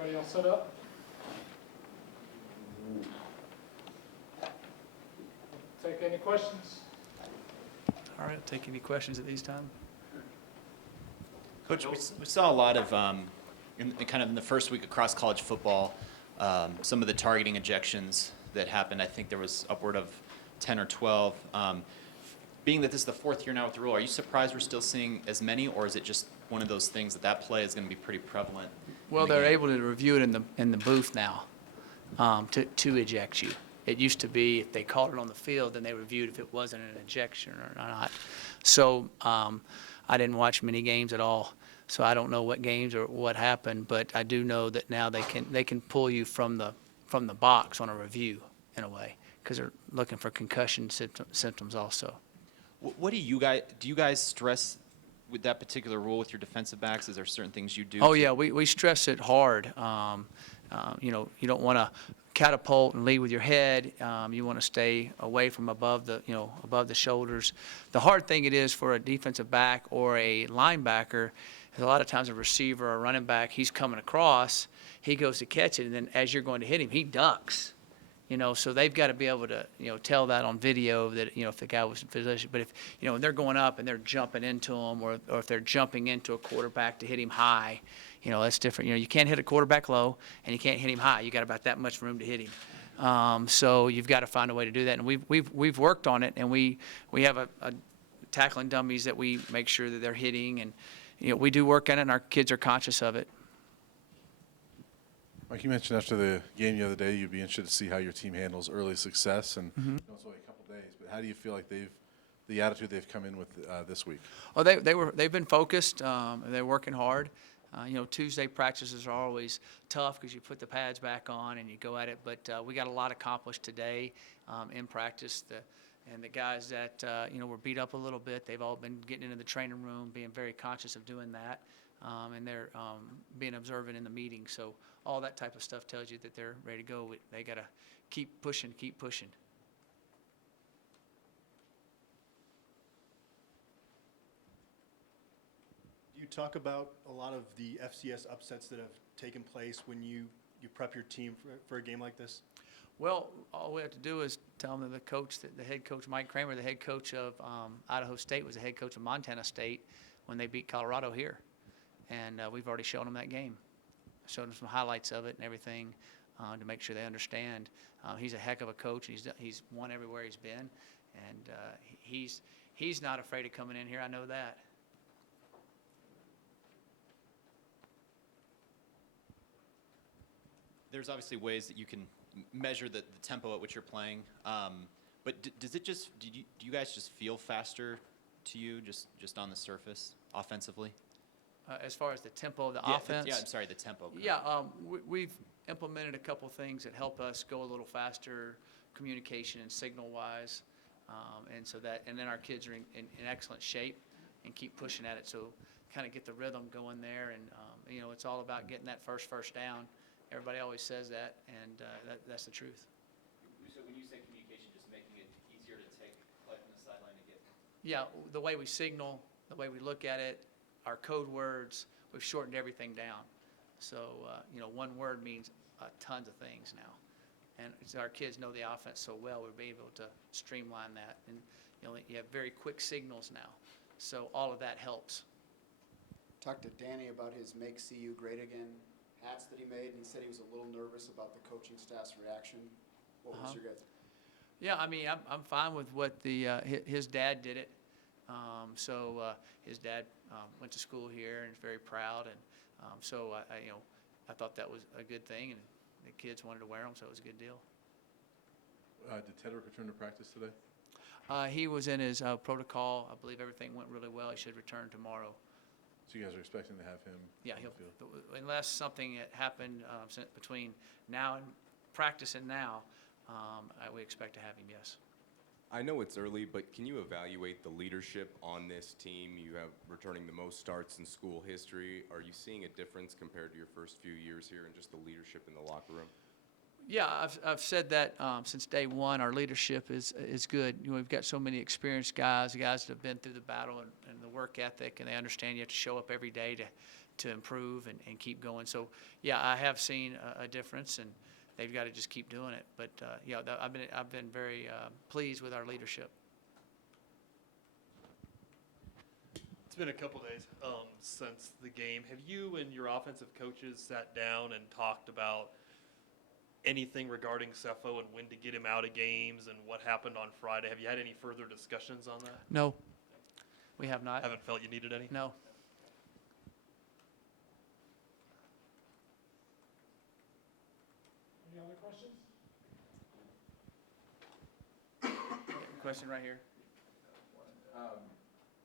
Everybody all set up? Take any questions? All right, take any questions at this time. Coach, we saw a lot of, kind of in the first week across college football, some of the targeting ejections that happened. I think there was upward of 10 or 12. Being that this is the fourth year now with the rule, are you surprised we're still seeing as many, or is it just one of those things that play is going to be pretty prevalent? Well, they're able to review it in the booth now to eject you. It used to be if they called it on the field, then they reviewed if it wasn't an ejection or not. So I didn't watch many games at all, so I don't know what games or what happened. But I do know that now they can pull you from the box on a review in a way because they're looking for concussion symptoms also. What do you guys stress with that particular rule with your defensive backs? Is there certain things you do? Oh yeah, we stress it hard. You don't want to catapult and lead with your head. You want to stay away from above the shoulders. The hard thing it is for a defensive back or a linebacker is a lot of times a receiver or a running back, he's coming across, he goes to catch it, and then as you're going to hit him, he ducks. So they've got to be able to, tell that on video that, if the guy was in position. But if, when they're going up and they're jumping into him or if they're jumping into a quarterback to hit him high, that's different. You can't hit a quarterback low and you can't hit him high. You got about that much room to hit him. So you've got to find a way to do that. And we've worked on it, and we have a tackling dummies that we make sure that they're hitting. And, we do work on it, and our kids are conscious of it. Mike, you mentioned after the game the other day you'd be interested to see how your team handles early success, and it's only a couple days. But how do you feel like the attitude they've come in with this week? Oh, they've been focused. They're working hard. Tuesday practices are always tough because you put the pads back on and you go at it. But we got a lot accomplished today in practice. And the guys that were beat up a little bit, they've all been getting into the training room, being very conscious of doing that. And they're being observant in the meeting. So all that type of stuff tells you that they're ready to go. They got to keep pushing. You talk about a lot of the FCS upsets that have taken place when you prep your team for a game like this? Well, all we have to do is tell them that the head coach, Mike Kramer, the head coach of Idaho State, was the head coach of Montana State when they beat Colorado here. And we've already shown them that game. Showed them some highlights of it and everything to make sure they understand. He's a heck of a coach. He's won everywhere he's been. And he's not afraid of coming in here. I know that. There's obviously ways that you can measure the tempo at which you're playing. But do you guys just feel faster to you just on the surface offensively? As far as the tempo of the Yeah, offense? I'm sorry, the tempo. Yeah, we've implemented a couple things that help us go a little faster, communication and signal-wise, and then our kids are in excellent shape and keep pushing at it. So kind of get the rhythm going there, and it's all about getting that first down. Everybody always says that, and that's the truth. So when you say communication, just making it easier to take play from the sideline to get. Yeah, the way we signal, the way we look at it, our code words, we've shortened everything down. So, one word means tons of things now. And our kids know the offense so well, we'll be able to streamline that. And you have very quick signals now. So all of that helps. Talked to Danny about his Make CU Great Again hats that he made, and he said he was a little nervous about the coaching staff's reaction. What was your guys' Yeah, I mean, I'm fine with what his dad did it. His dad went to school here and is very proud, and I thought that was a good thing, and the kids wanted to wear them, so it was a good deal. Did Tedric return to practice today? He was in his protocol. I believe everything went really well. He should return tomorrow. So you guys are expecting to have him? Yeah, unless something happened between now and practice and now, we expect to have him. Yes. I know it's early, but can you evaluate the leadership on this team? You have returning the most starts in school history. Are you seeing a difference compared to your first few years here and just the leadership in the locker room? Yeah, I've said that since day one. Our leadership is good. We've got so many experienced guys that have been through the battle and the work ethic, and they understand you have to show up every day to improve and keep going. So, yeah, I have seen a difference, and they've got to just keep doing it. But, yeah, I've been very pleased with our leadership. It's been a couple days since the game. Have you and your offensive coaches sat down and talked about anything regarding Cepho and when to get him out of games and what happened on Friday? Have you had any further discussions on that? No, we have not. Haven't felt you needed any? No. Any other questions? Question right here.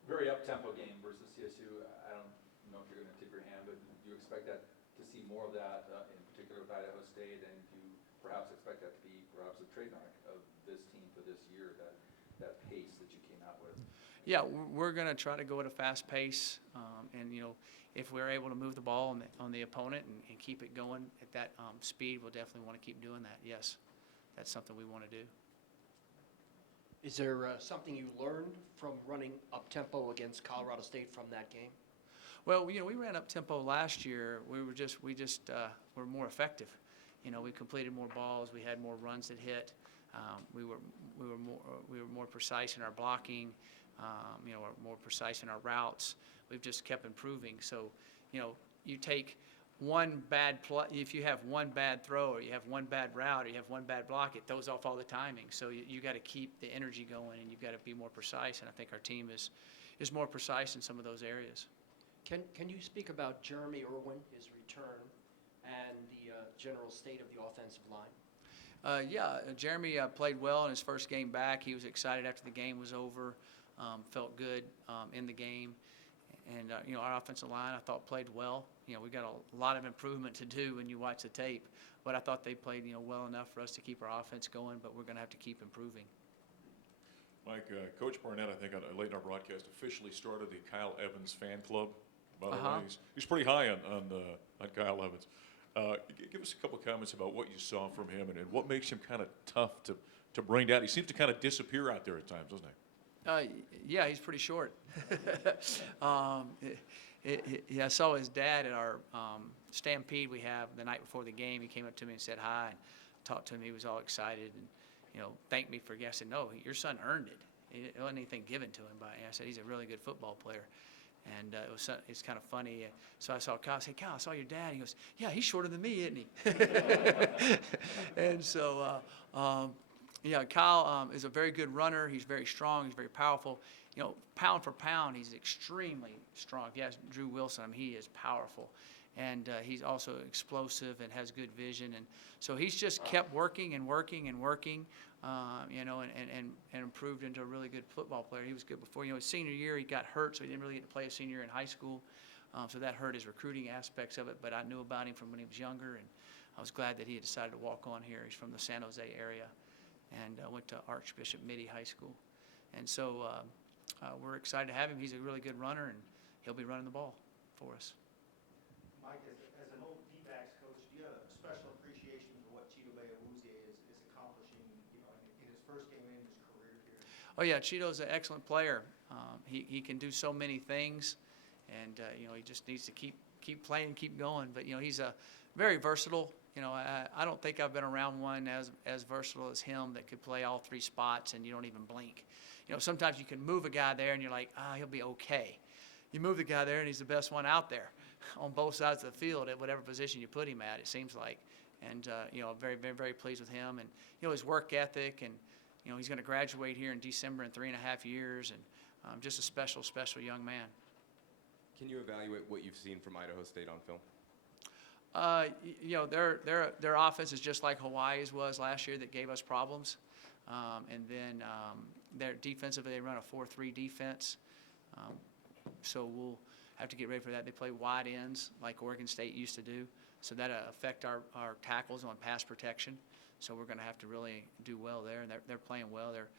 Very up-tempo game versus CSU. I don't know if you're going to tip your hand, but do you expect that to see more of that, in particular with Idaho State, and do you perhaps expect that to be perhaps a trademark of this team for this year, that pace that you came out with? Yeah, we're going to try to go at a fast pace, and if we're able to move the ball on the opponent and keep it going at that speed, we'll definitely want to keep doing that. Yes, that's something we want to do. Is there something you learned from running up-tempo against Colorado State from that game? Well, we ran up tempo last year. We were more effective. We completed more balls. We had more runs that hit. We were more precise in our blocking. More precise in our routes. We've just kept improving. So, you take one bad if you have one bad throw, or you have one bad route, or you have one bad block, it throws off all the timing. So you got to keep the energy going, and you've got to be more precise. And I think our team is more precise in some of those areas. Can you speak about Jeremy Irwin, his return, and the general state of the offensive line? Jeremy played well in his first game back. He was excited after the game was over. Felt good in the game. And, our offensive line, I thought, played well. We got a lot of improvement to do when you watch the tape. But I thought they played, well enough for us to keep our offense going, but we're going to have to keep improving. Mike, Coach Barnett, I think, late in our broadcast, officially started the Kyle Evans fan club. By the way, he's pretty high on Kyle Evans. Give us a couple of comments about what you saw from him and what makes him kind of tough to bring down. He seems to kind of disappear out there at times, doesn't he? Yeah, he's pretty short. I saw his dad at our stampede we have the night before the game. He came up to me and said hi and talked to him. He was all excited and, thanked me for guessing. No, your son earned it. It wasn't anything given to him by him. I said, he's a really good football player. And it's kind of funny. So I saw Kyle. I said, Kyle, I saw your dad. He goes, yeah, he's shorter than me, isn't he? And so, Kyle is a very good runner. He's very strong. He's very powerful. Pound for pound, he's extremely strong. If you ask Drew Wilson, he is powerful. And he's also explosive and has good vision. And so he's just kept working and working and working, and improved into a really good football player. He was good before. His senior year, he got hurt, so he didn't really get to play a senior year in high school. So that hurt his recruiting aspects of it. But I knew about him from when he was younger, and I was glad that he had decided to walk on here. He's from the San Jose area and went to Archbishop Mitty High School. And so we're excited to have him. He's a really good runner, and he'll be running the ball for us. Mike, as an old D-backs coach, do you have a special appreciation for what Chidobe Awuzie is accomplishing, in his first game in his career here? Oh yeah, Chido's an excellent player. He can do so many things, and he just needs to keep playing, keep going. But he's a very versatile. I don't think I've been around one as versatile as him that could play all three spots and you don't even blink. Sometimes you can move a guy there and you're like, he'll be okay. You move the guy there and he's the best one out there on both sides of the field at whatever position you put him at, it seems like. And, very, very, very pleased with him. And, his work ethic, and, he's going to graduate here in December in 3.5 years, and just a special, special young man. Can you evaluate what you've seen from Idaho State on film? Their offense is just like Hawaii's was last year that gave us problems. And then their defensively, they run a 4-3 defense. So we'll have to get ready for that. They play wide ends like Oregon State used to do. So that'll affect our tackles on pass protection. So we're going to have to really do well there. And they're playing well. They're,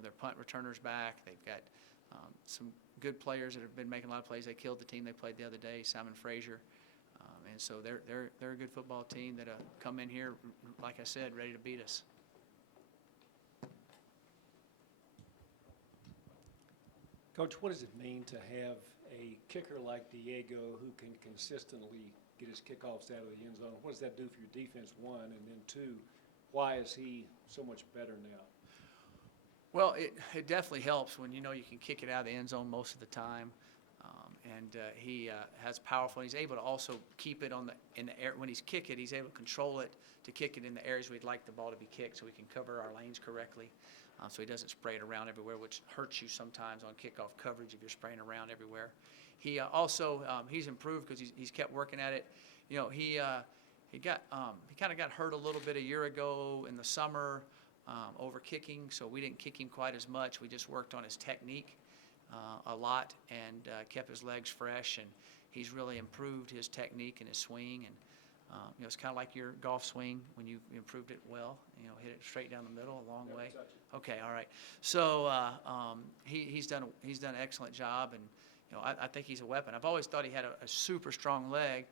their punt returners back. They've got some good players that have been making a lot of plays. They killed the team they played the other day, Simon Frazier. And so they're a good football team that come in here, like I said, ready to beat us. Coach, what does it mean to have a kicker like Diego who can consistently get his kickoffs out of the end zone, what does that do for your defense, one? And then two, why is he so much better now? Well, it definitely helps when you know you can kick it out of the end zone most of the time. He has powerful. He's able to also keep it in the air when he's kick it. He's able to control it to kick it in the areas we'd like the ball to be kicked, so we can cover our lanes correctly. So he doesn't spray it around everywhere, which hurts you sometimes on kickoff coverage if you're spraying around everywhere. He also he's improved because he's kept working at it. You know, he kind of got hurt a little bit a year ago in the summer over kicking, so we didn't kick him quite as much. We just worked on his technique a lot and kept his legs fresh, and he's really improved his technique and his swing. And you know, it's kind of like your golf swing when you improved it well. You know, hit it straight down the middle a long way. Okay, all right. So he's done an excellent job, and you know, I think he's a weapon. I've always thought he had a super strong leg.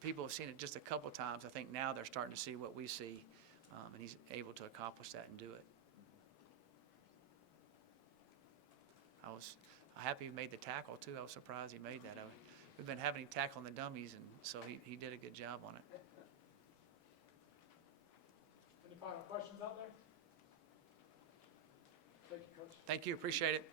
People have seen it just a couple times. I think now they're starting to see what we see, and he's able to accomplish that and do it. I was happy he made the tackle too. I was surprised he made that. We've been having him tackle on the dummies, and so he did a good job on it. Any final questions out there? Thank you, Coach. Thank you. Appreciate it.